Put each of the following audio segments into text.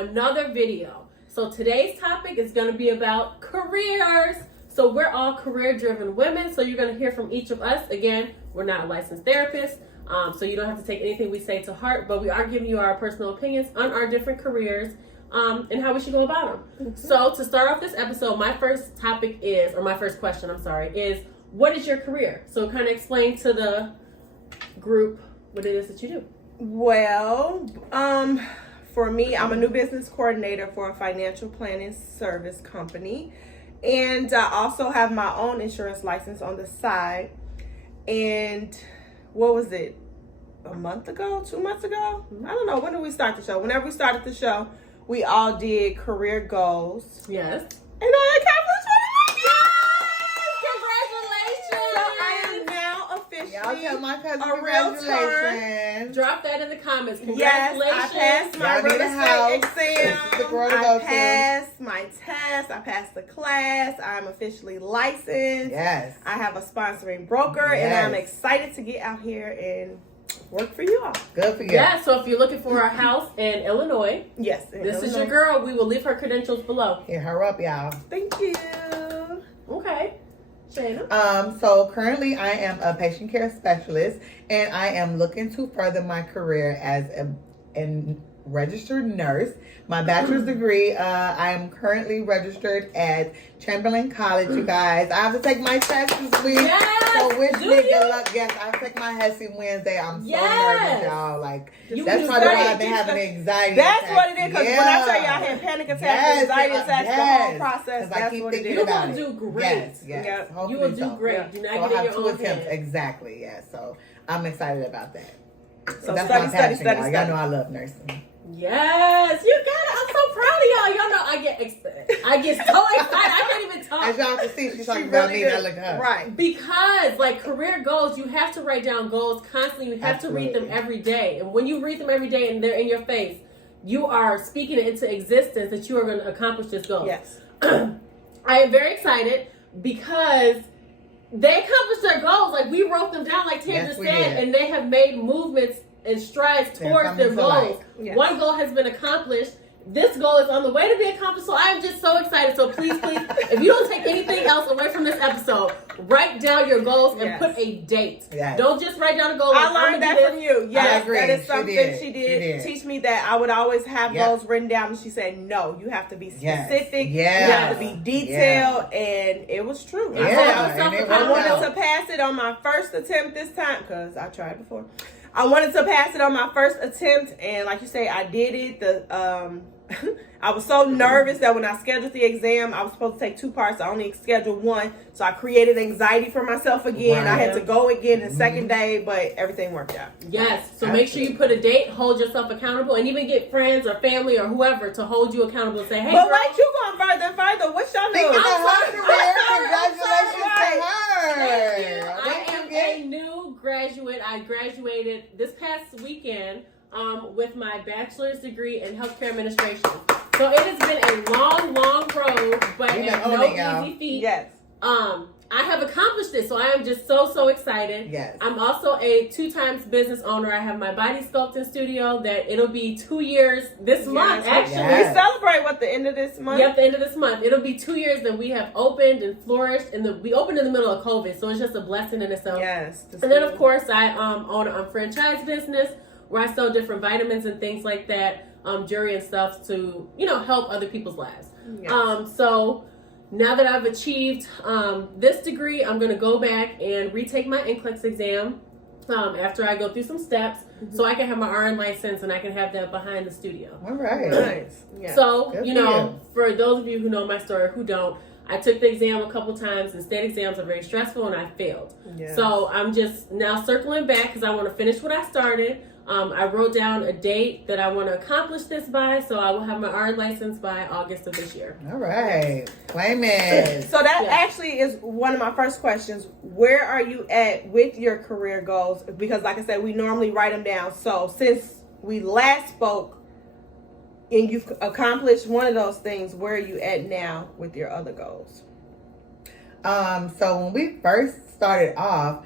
another video. So today's topic is going to be about careers. So we're all career-driven women, so you're going to hear from each of us. Again, we're not licensed therapists, so you don't have to take anything we say to heart, but we are giving you our personal opinions on our different careers and how we should go about them. So to start off this episode, my first question, is what is your career? So kind of explain to the group what it is that you do. Well, for me, I'm a new business coordinator for a financial planning service company. And I also have my own insurance license on the side. And what was it? A month ago? 2 months ago? I don't know. When did we start the show? Whenever we started the show, we all did career goals. Yes. And I accomplished one of them. Congratulations! So I am now officially Y'all tell my cousin a realtor. congratulations. Drop that in the comments. Yes, Congratulations. I passed my Y'all real need a house. estate The girl to exam. go I to. passed my test. I passed the class. I'm officially licensed. Yes. I have a sponsoring broker, and I'm excited to get out here and work for you all. Good for you. Yeah, so if you're looking for a house in Illinois, Yes. this is your girl. We will leave her credentials below. Hit her up, y'all. Thank you. Okay. Shayna. So currently I am a patient care specialist, and I am looking to further my career as a registered nurse. My bachelor's degree, I am currently registered at Chamberlain College, you guys. I have to take my test this week. Yes! So wish Do me you? good luck. Yes, I take my HESI Wednesday. I'm so Yes! nervous, y'all. Like, You that's do probably why great. I've been having anxiety That's attacks. what it is. Because when I tell you I had panic attacks, anxiety attacks, the whole process, 'Cause I that's keep what it thinking is. You're about gonna it. do great. Yes. Yep. You Hopefully will do so. great. Yeah. Do not So I get in have your 2 own attempts. head. Exactly, yeah. So I'm excited about that. So That's study, my study, passion, study, y'all. study. Y'all know I love nursing. Yes, you got it. I'm so proud of y'all. Y'all know I get so excited. I can't even talk. As y'all can see, she's talking She about really me. I is. look at her. Right. Because like career goals, you have to write down goals constantly. You have to read them every day. And when you read them every day and they're in your face, you are speaking it into existence that you are going to accomplish this goal. Yes. I am very excited because they accomplished their goals. Like we wrote them down, like Tandra Yes, we said, did. and they have made movements and strides They're towards their coming to life. goals. Yes. One goal has been accomplished. This goal is on the way to be accomplished. So I am just so excited. So please, if you don't take anything else away from this episode, write down your goals and Yes. put a date. Yes. Don't just write down a goal. I like, learned I'ma that do from this. you. Yes, agree. that is She something did. she She did did. teach me that I would always have Yep. those written down. And she said, no, you have to be Yes. specific. Yes. You have to be detailed. And it was true. Yeah, and it I worked wanted out. to pass it on my first attempt this time because I tried before. I wanted to pass it on my first attempt, and like you say, I did it. I was so nervous that when I scheduled the exam, I was supposed to take 2 parts. I only scheduled 1, so I created anxiety for myself again. I had to go again the second day, but everything worked out. Yes. So make sure you put a date, hold yourself accountable, and even get friends or family or whoever to hold you accountable and say, hey, But girl, wait, you going further and further. What's your Speaking news? of her career, I'm congratulations sorry. to her. Thank you. I What did am you get? a new graduate. I graduated this past weekend with my bachelor's degree in healthcare administration. So it has been a long, long road, but You it's been no owning, y'all. easy feat. Yes. I have accomplished this, so I am just so excited. Yes. I'm also a 2 times business owner. I have my body sculpting studio that it'll be 2 years this month, actually. Yes. We celebrate what the end of this month. Yep, the end of this month. It'll be 2 years that we have opened and flourished, and we opened in the middle of COVID, so it's just a blessing in itself. Yes. And then, of course, I own a franchise business where I sell different vitamins and things like that, jewelry and stuff to, help other people's lives. Yes. So now that I've achieved this degree, I'm going to go back and retake my NCLEX exam after I go through some steps so I can have my RN license and I can have that behind the studio. All right. Nice. Yeah. So, Good for those of you who know my story, who don't, I took the exam a couple times, and state exams are very stressful, and I failed. Yes. So I'm just now circling back because I want to finish what I started. I wrote down a date that I want to accomplish this by, so I will have my RN license by August of this year. All right. Claim it. So that Yeah. actually is one of my first questions. Where are you at with your career goals? Because like I said, we normally write them down. So since we last spoke and you've accomplished one of those things, where are you at now with your other goals? So when we first started off,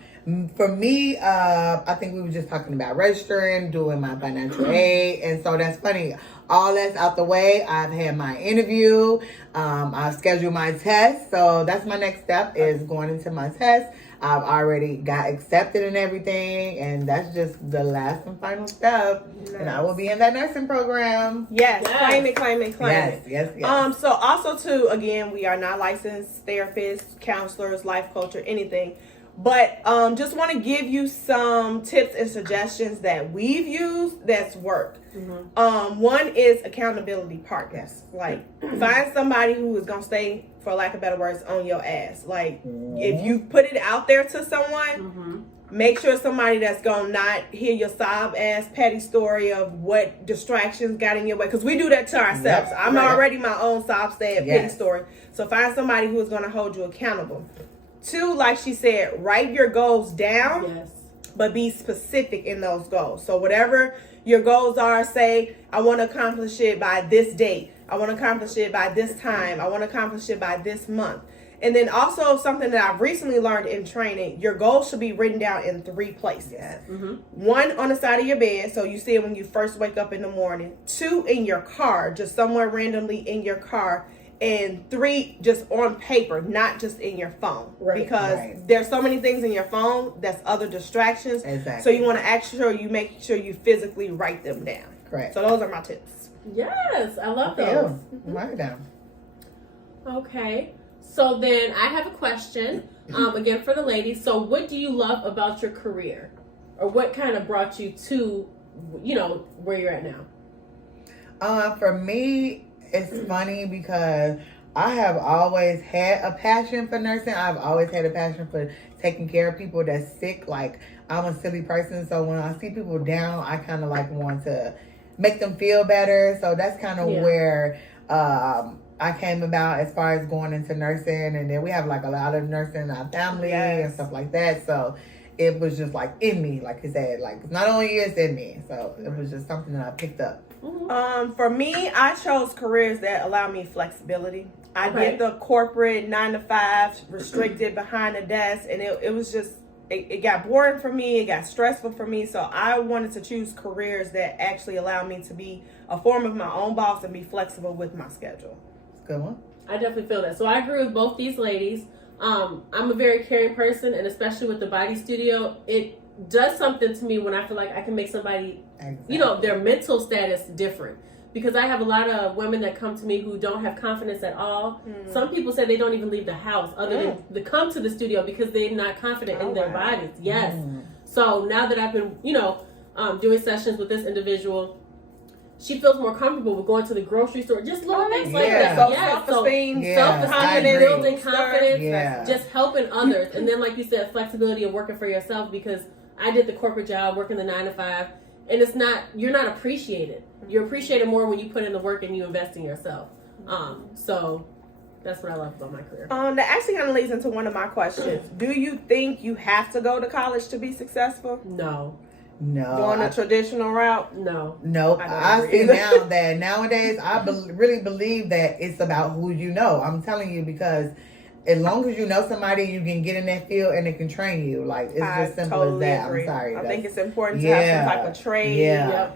for me, I think we were just talking about registering, doing my financial aid. And so that's funny. all that's out the way, I've had my interview. I've scheduled my test. So that's my next step is going into my test. I've already got accepted and everything, and that's just the last and final step. Nice. And I will be in that nursing program. Yes, Yes. claim it, claim it, claim it. Yes. So also too, again, we are not licensed therapists, counselors, life coach, or anything. But just want to give you some tips and suggestions that we've used that's worked. One is accountability partners. Like find somebody who is gonna stay, for lack of better words, on your ass. Like if you put it out there to someone, make sure somebody that's gonna not hear your sob ass petty story of what distractions got in your way. Because we do that to ourselves. Yep. I'm Right. already my own sob sad petty story. So find somebody who is gonna hold you accountable. Two, like she said, write your goals down. Yes. But be specific in those goals. So whatever your goals are, say, I want to accomplish it by this date. I want to accomplish it by this time. I want to accomplish it by this month. And then also something that I've recently learned in training, your goals should be written down in 3 places. Yes. One, on the side of your bed, so you see it when you first wake up in the morning. 2, in your car, just somewhere randomly in your car. And 3, just on paper, not just in your phone. Right. Because Right. there's so many things in your phone that's other distractions. Exactly. So you want to make sure you physically write them down. Correct. So those are my tips. Yes, I love those. Yeah. Write it down. Okay. So then I have a question, again for the ladies. So what do you love about your career? Or what kind of brought you to, where you're at now? For me, it's funny because I have always had a passion for nursing. I've always had a passion for taking care of people that's sick. Like, I'm a silly person, so when I see people down, I kind of like want to make them feel better. So that's kind of where I came about as far as going into nursing. And then we have like a lot of nursing in our family and stuff like that. So it was just like in me, like you said, like not only it's in me. So it was just something that I picked up. For me, I chose careers that allow me flexibility. I did the corporate 9 to 5, restricted behind the desk, and it was just, it got boring for me. It got stressful for me. So I wanted to choose careers that actually allow me to be a form of my own boss and be flexible with my schedule. Good one. I definitely feel that. So I agree with both these ladies. I'm a very caring person, and especially with the body studio, it does something to me when I feel like I can make somebody, their mental status different. Because I have a lot of women that come to me who don't have confidence at all. Some people say they don't even leave the house other than to come to the studio because they're not confident in their bodies. Yes. So now that I've been, doing sessions with this individual, she feels more comfortable with going to the grocery store. Just little things like that. So Yes. self-esteem, Self-confidence, building confidence, Yeah. just helping others. And then, like you said, flexibility of working for yourself, because I did the corporate job, working the 9 to 5, and you're not appreciated. You're appreciated more when you put in the work and you invest in yourself. So that's what I love about my career. That actually kind of leads into one of my questions. Do you think you have to go to college to be successful? No. Going a traditional route? No. Nope. I see now that nowadays I really believe that it's about who you know. I'm telling you, because as long as you know somebody, you can get in that field and it can train you. Like, it's just simple as that. Agree. I'm sorry. I think it's important to have some type of trade,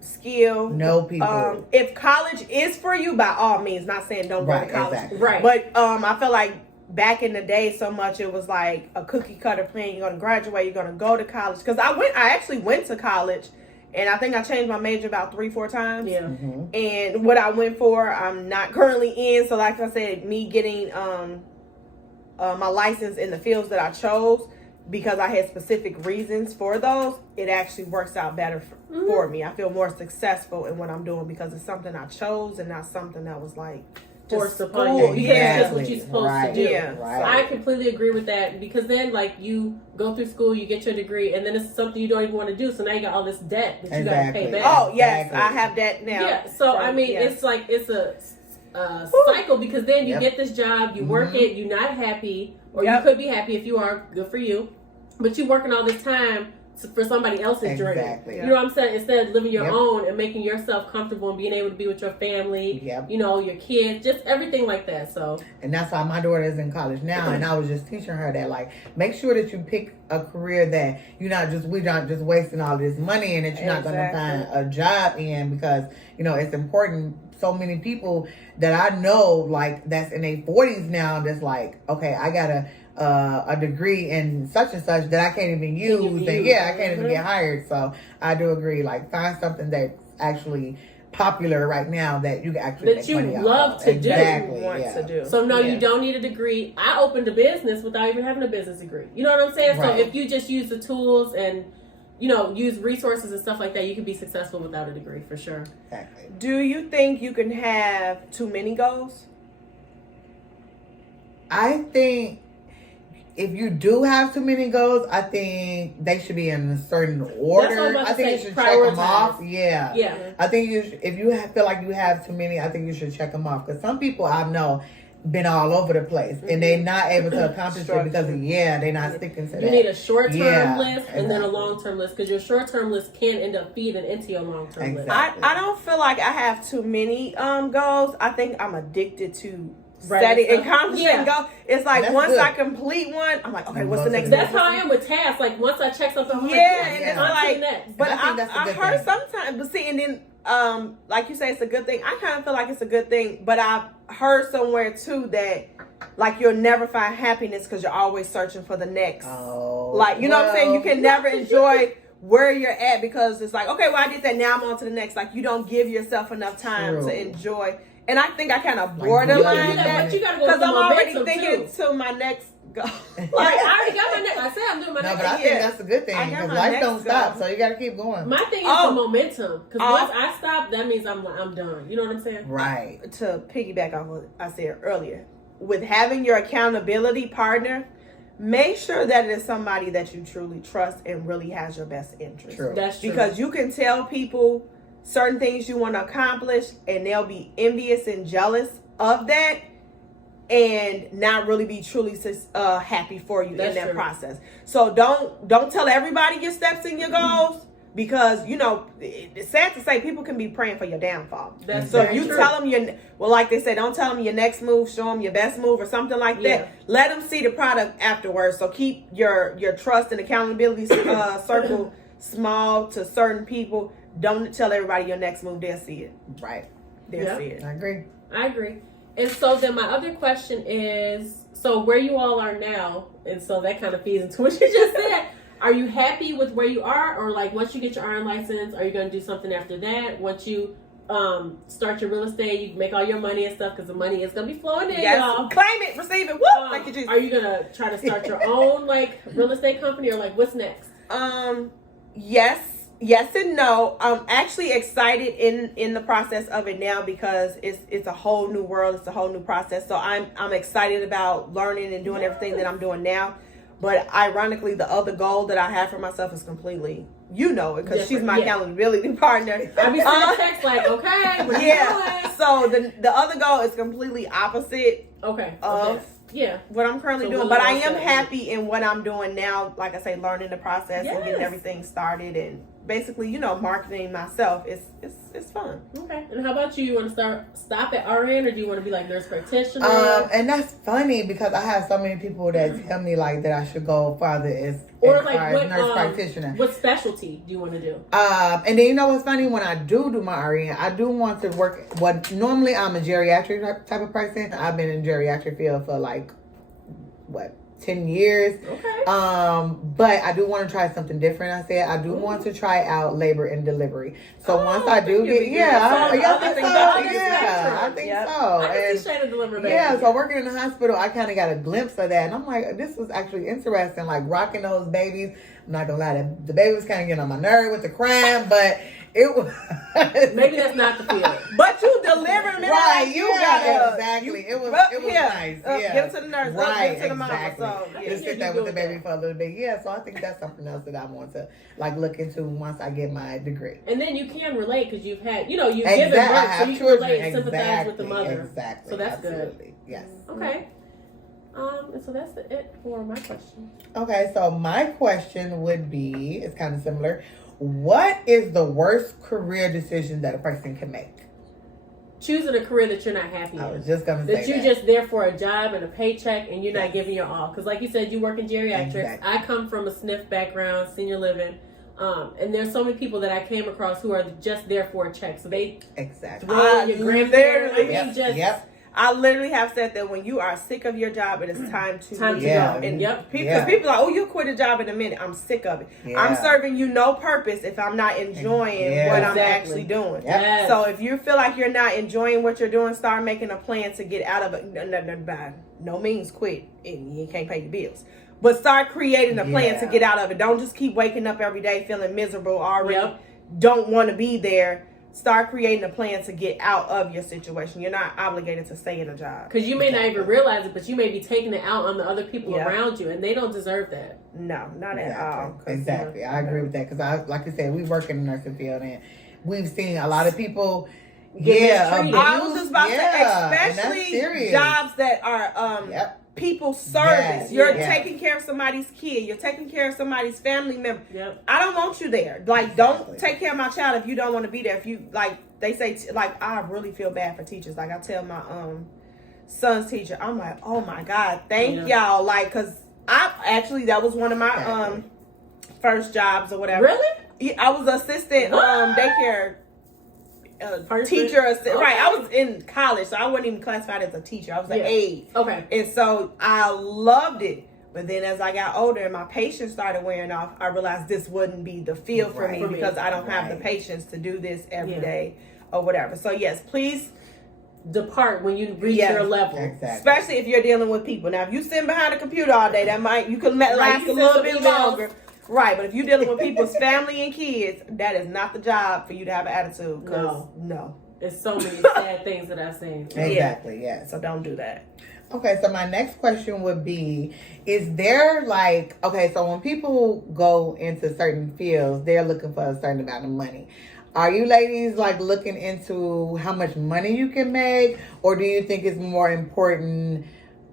skill. Know people. If college is for you, by all means, not saying don't go to college. Exactly. Right. But I feel like back in the day, so much it was like a cookie cutter plan. You're gonna graduate, you're gonna go to college. Because I actually went to college, and I think I changed my major about 3-4 times. Yeah. And what I went for, I'm not currently in. So like I said, me getting my license in the fields that I chose, because I had specific reasons for those, it actually works out better for me. I feel more successful in what I'm doing because it's something I chose and not something that was like Forced just upon school. you. Because it's just what you're supposed to do. Yeah. I completely agree with that, because then, like, you go through school, you get your degree, and then it's something you don't even want to do. So now you got all this debt that you got to pay back. Oh yes, Exactly. I have that now. Yeah. So I mean, it's like it's a cycle, because then you get this job, you work it, you're not happy, or you could be happy if you are. Good for you. But you working all this time for somebody else's dream. Exactly. You know what I'm saying? Instead of living your Yep. own and making yourself comfortable and being able to be with your family, Yep. you know, your kids, just everything like that. So And that's why my daughter is in college now, and I was just teaching her that, like, make sure that you pick a career that we're not just wasting all this money and that you're not going to find a job in, because, you know, it's important. So many people that I know, like, that's in their 40s now, that's like, okay, I got a degree in such and such that I can't even use, and I can't even get hired. So I do agree, like, find something that's actually popular right now that you can actually that make you money out love of. to Exactly, do. Want yeah. to do. So no, Yeah. you don't need a degree. I opened a business without even having a business degree. You know what I'm saying? Right. So if you just use the tools and, you know, use resources and stuff like that, you can be successful without a degree for sure. Exactly. Do you think you can have too many goals? I think if you do have too many goals, I think they should be in a certain order. That's what I'm about to I think say, you should check them prioritize. off. Yeah. Yeah. I think if you feel like you have too many, I think you should check them off. Because some people I know been all over the place and they're not able to accomplish it because of, they're not sticking to that. You need a short-term Yeah, list and then a exactly. long-term list, because your short-term list can end up feeding into your long-term list. Exactly. I don't feel like I have too many goals. I think I'm addicted to Writing setting and stuff. accomplishing Yeah. goals. It's like That's once good. I complete one, I'm like, okay, what's the Most next? of it. That's how I am with tasks. Like once I check something, I'm Yeah, like, and yes, it's on to like- the next. But I think that's a I good heard thing. sometimes, but see, and then like you say, it's a good thing. I kind of feel like it's a good thing, but I've heard somewhere too that like you'll never find happiness because you're always searching for the next. Oh, Like, you know what I'm saying? You can never enjoy where you're at because it's like, okay, well, I did that. Now I'm on to the next. Like, you don't give yourself enough time True. to enjoy. And I think I kind of Like, borderline yeah, that but you gotta go because with I'm the already momentum, thinking too. to my next goal. Like I already got my next. I said I'm doing my No, next. but I think that's a good thing I got because my life next don't stop, goal. so you got to keep going. My thing is Oh. the momentum, because Oh. once I stop, that means I'm done. You know what I'm saying? Right. To piggyback on what I said earlier, with having your accountability partner, make sure that it is somebody that you truly trust and really has your best interest. True. That's true. Because you can tell people certain things you want to accomplish and they'll be envious and jealous of that and not really be truly happy for you That's in that true. process. So don't tell everybody your steps and your goals because, you know, it's sad to say people can be praying for your downfall. That's So if very you true. tell them like they say, don't tell them your next move, show them your best move or something like that. Yeah. Let them see the product afterwards. So keep your trust and accountability circle small to certain people. Don't tell everybody your next move. They'll see it. Right. They'll Yeah. see it. I agree. I agree. And so then my other question is, so where you all are now, and so that kind of feeds into what you just said. Are you happy with where you are, or like once you get your RN license, are you going to do something after that? Once you start your real estate, you make all your money and stuff because the money is going to be flowing in, Yes. y'all. Claim it, receive it. Woo! Thank you, Jesus. Are you going to try to start your own like real estate company, or like what's next? Yes and no. I'm actually excited in the process of it now because it's a whole new world. It's a whole new process. So I'm excited about learning and doing everything that I'm doing now. But ironically, the other goal that I have for myself is completely, you know it, because she's Different, my yeah. accountability partner. I be sending text like, okay, what Yeah. you So the other goal is completely opposite doing? Okay. Of- Okay. Yeah. what I'm currently So doing. what But I else am that- happy in what I'm doing now. Like I say, learning the process and getting Yes. everything started and basically, you know, marketing myself. It's fun. Okay. And how about you? You want to stop at RN, or do you want to be like nurse practitioner? And that's funny because I have so many people that tell me like that I should go farther as or like what nurse practitioner. what specialty do you want to do? And then you know what's funny, when I do my RN, I do want to work. What normally I'm a geriatric type of person. I've been in geriatric field for like 10 years. Okay. But I do want to try something different. I said I do want to try out labor and delivery. So once I do get, So, I think other so. spectrum. Yeah, I think Yep. so. I can And see Shayna deliver baby. yeah, so working in the hospital, I kind of got a glimpse of that, and I'm like, this was actually interesting. Like rocking those babies. I'm not gonna lie, the baby was kind of getting on my nerve with the crying, but it was Maybe that's not the field. But you deliver me, right. like, you yeah, gotta exactly. It was here, nice. Yeah, give it to the nurse, right, give it to the mama. exactly. So yeah. Just sit there with the baby for a little bit. Yeah, so I think that's something else that I want to like look into once I get my degree. And then you can relate because you've had, you've given Exactly. I birth, so have you can children. relate and sympathize with the Exactly. mother. Exactly. So that's good. Absolutely. Yes. Okay. And so that's it for my question. Okay, so my question would be, it's kind of similar. What is the worst career decision that a person can make? Choosing a career that you're not happy I in. was just gonna say That you're just there for a job and a paycheck and you're not giving your all. Because like you said, you work in geriatrics. Exactly. I come from a SNF background, senior living. And there's so many people that I came across who are just there for a check. So they Exactly. throw your grandparents. I mean, Yep. just Yep. I literally have said that when you are sick of your job, it is time to time to leave. Yeah. go. And Yep. because people are like, oh, you'll quit a job in a minute. I'm sick of it. Yeah. I'm serving you no purpose if I'm not enjoying Yeah. what I'm Exactly. actually doing. Yep. Yes. So if you feel like you're not enjoying what you're doing, start making a plan to get out of it. By no means quit, and you can't pay your bills. But start creating a plan to Yeah. get out of it. Don't just keep waking up every day feeling miserable already. Yep. Don't want to be there. Start creating a plan to get out of your situation. You're not obligated to stay in a job. Because you may not even realize it, but you may be taking it out on the other people Yeah. around you, and they don't deserve that. No, not at all. 'Cause, Exactly. you know, I agree with that because I, like I said, we work in the nursing field and we've seen a lot of people. Get Yeah, mistreated. I was just about yeah, to, and that's especially serious. jobs that are Yep. people service. Yes, You're yes. taking care of somebody's kid. You're taking care of somebody's family member. Yep. I don't want you there. Like, Exactly. don't take care of my child if you don't want to be there. If you like, they say like, I really feel bad for teachers. Like, I tell my son's teacher, I'm like, oh my God, thank y'all. Like, cause I actually that was one of my Exactly. first jobs or whatever. Really? Yeah, I was assistant What? daycare. Person? Teacher, Okay. right? I was in college, so I wasn't even classified as a teacher. I was an Yeah. aide. Okay. And so I loved it. But then as I got older and my patience started wearing off, I realized this wouldn't be the field for Right. me because I don't have the Right. patience to do this every Yeah. day or whatever. So yes, please, Depart when you reach Yes. your level. Exactly. especially if you're dealing with people. Now, if you sitting behind a computer all day, that might you can Right, last you a send little some bit emails. longer. Right, but if you're dealing with people's family and kids, that is not the job for you to have an attitude. 'Cause no. There's so many sad things that I've seen. Exactly. Yes. So don't do that. Okay, so my next question would be, is there like, okay, so when people go into certain fields, they're looking for a certain amount of money. Are you ladies like looking into how much money you can make, or do you think it's more important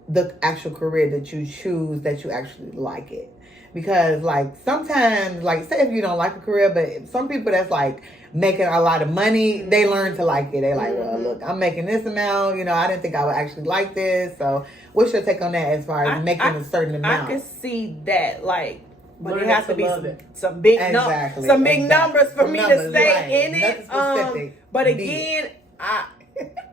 the actual career that you choose, that you actually like it? Because like sometimes, like say if you don't like a career, but some people that's like making a lot of money, they learn to like it. They're like, well, look, I'm making this amount. You know, I didn't think I would actually like this. So, what's your take on that as far as making a certain amount? I can see that, like, but Learning it has to to be love it. some big Exactly, some big exactly. numbers for Some me numbers, to stay right. in it. Nothing specific. But Big. again,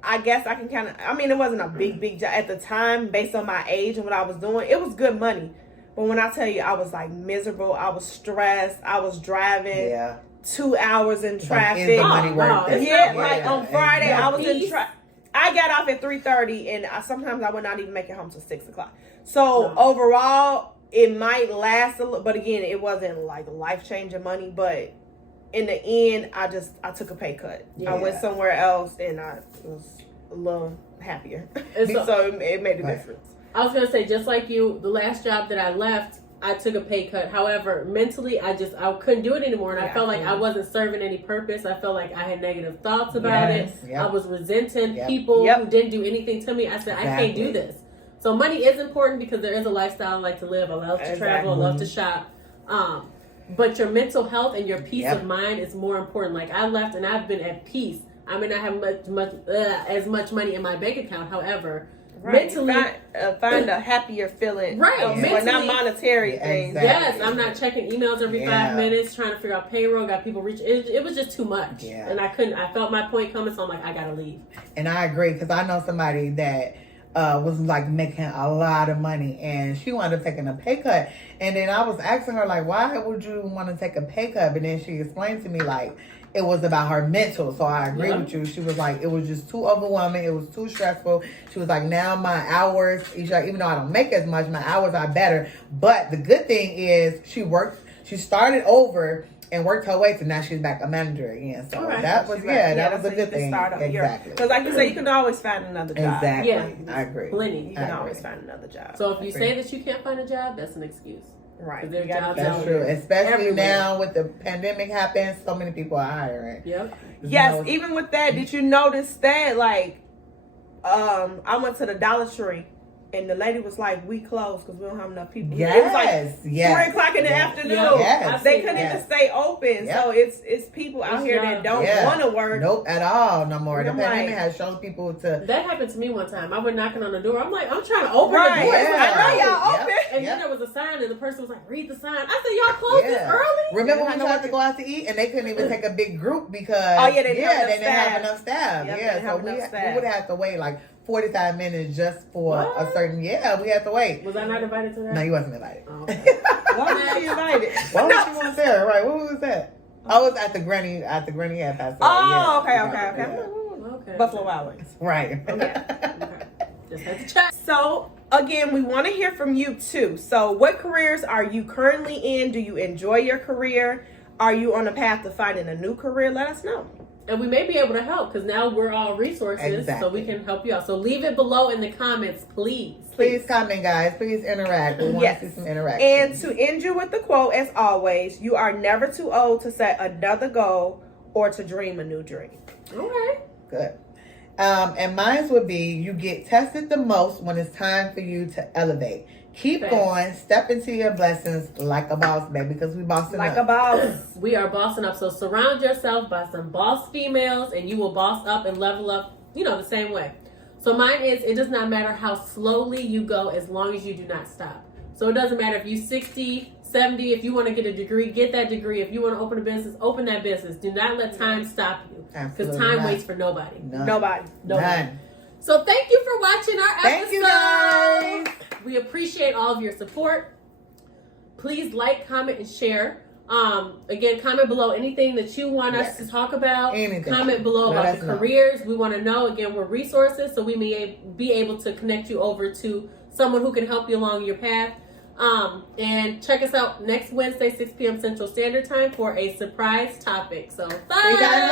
I guess I can kind of. I mean, it wasn't a big job at the time, based on my age and what I was doing. It was good money, but when I tell you, I was like miserable. I was stressed. I was driving Yeah. 2 hours in Is traffic. the money Oh, worth no, it? it's Yeah, not like worth on it. Friday, I was in Peace. traffic. I got off at 3:30, and sometimes I would not even make it home till 6:00. So No. overall, it might last a little, but again, it wasn't like life changing money. But in the end, I took a pay cut. I went Yeah. somewhere else, and I was a little happier. And so so- it made a Right. difference. I was gonna say, just like you, the last job that I left, I took a pay cut. However, mentally, I couldn't do it anymore, and I Yeah, felt like I absolutely. wasn't serving any purpose. I felt like I had negative thoughts about Yes, it. yep. I was resenting Yep. people Yep. who didn't do anything to me. I said, I can't do Exactly. this. So money is important because there is a lifestyle I like to live. I love to travel. I love to shop. But your mental health and your peace Yep. of mind is more important. Like I left and I've been at peace. I may not have as much money in my bank account. However, mentally, Find a happier feeling, Right, elsewhere, not mentally- monetary Yeah, things. exactly. yes, I'm not checking emails every Yeah. 5 minutes, trying to figure out payroll. Got people reach. It was just too much, Yeah. and I couldn't. I felt my point coming, so I'm like, I gotta leave. And I agree because I know somebody that was like making a lot of money and she wound up taking a pay cut. And then I was asking her like, why would you want to take a pay cut? But then she explained to me like it was about her mental. So I agree Yeah. with you. She was like, it was just too overwhelming. It was too stressful. She was like, now my hours, even though I don't make as much, my hours are better. But the good thing is she started over and worked her way to now she's back a manager again. So Alright. that was, that was a good thing. Exactly. Because like you said, you can always find another job. Exactly. Yeah. I agree. Plenty. You I can agree. always find another job. So if you Agree. say that you can't find a job, that's an excuse. Right. 'Cause there's You gotta- jobs That's out true. there. Especially Everywhere. now with the pandemic happening, so many people are hiring. Yep. Yes, You know, even with that, did you notice that? Like, I went to the Dollar Tree And the lady was like, "We close because we don't have enough people." It was like Yes, 3 yes. o'clock in the yes. afternoon. Yes. They couldn't Yes. even stay open. Yep. So it's people out here that don't Yeah. want to work. Nope, at all, no more. And The I'm pandemic like- has shown people to. That happened to me one time. I went knocking on the door. I'm like, I'm trying to open Right. the door. Yeah. I know y'all Yep. open. And Yep. then there was a sign, and the person was like, "Read the sign." I said, "Y'all closed this Yeah. early?" Remember Yeah, when I we know tried to go out to eat and they couldn't even take a big group because Oh, yeah, they didn't have they enough didn't have staff. enough staff. Yep, they Yeah, didn't so have we enough staff. would have to wait like 45 minutes just for a What? certain. Yeah, we had to wait. Was I not invited to that? No, you wasn't invited. Oh, okay. Why was she invited? Why was you on there? Right? What was that? I was at the Granny at Pastor. Oh, Yeah. okay. Yeah. Okay. Buffalo Wild Wings. Right. Okay. Just had to check. So again, we want to hear from you too. So what careers are you currently in? Do you enjoy your career? Are you on the path to finding a new career? Let us know. And we may be able to help because now we're all resources, so Exactly. we can help you out. So leave it below in the comments, please. Please comment, guys. Please interact. We want Yes. to see some interaction. And to end you with the quote, as always, you are never too old to set another goal or to dream a new dream. Okay. Good. And mine would be you get tested the most when it's time for you to elevate. Keep Thanks. going. Step into your blessings like a boss, baby, because we bossing Like up. a boss. We are bossing up. So surround yourself by some boss females and you will boss up and level up, the same way. So mine is, it does not matter how slowly you go as long as you do not stop. So it doesn't matter if you're 60, 70, if you want to get a degree, get that degree. If you want to open a business, open that business. Do not let time stop you. Because Absolutely time not. waits for nobody. None. Nobody. None. So thank you for watching our episode. Thank you, guys. We appreciate all of your support. Please like, comment, and share. Again, comment below anything that you want us Yes. to talk about. Anything. Comment below Let about us the know. careers. We want to know. Again, we're resources, so we may be able to connect you over to someone who can help you along your path. And check us out next Wednesday, 6 p.m. Central Standard Time for a surprise topic. So, bye. See you guys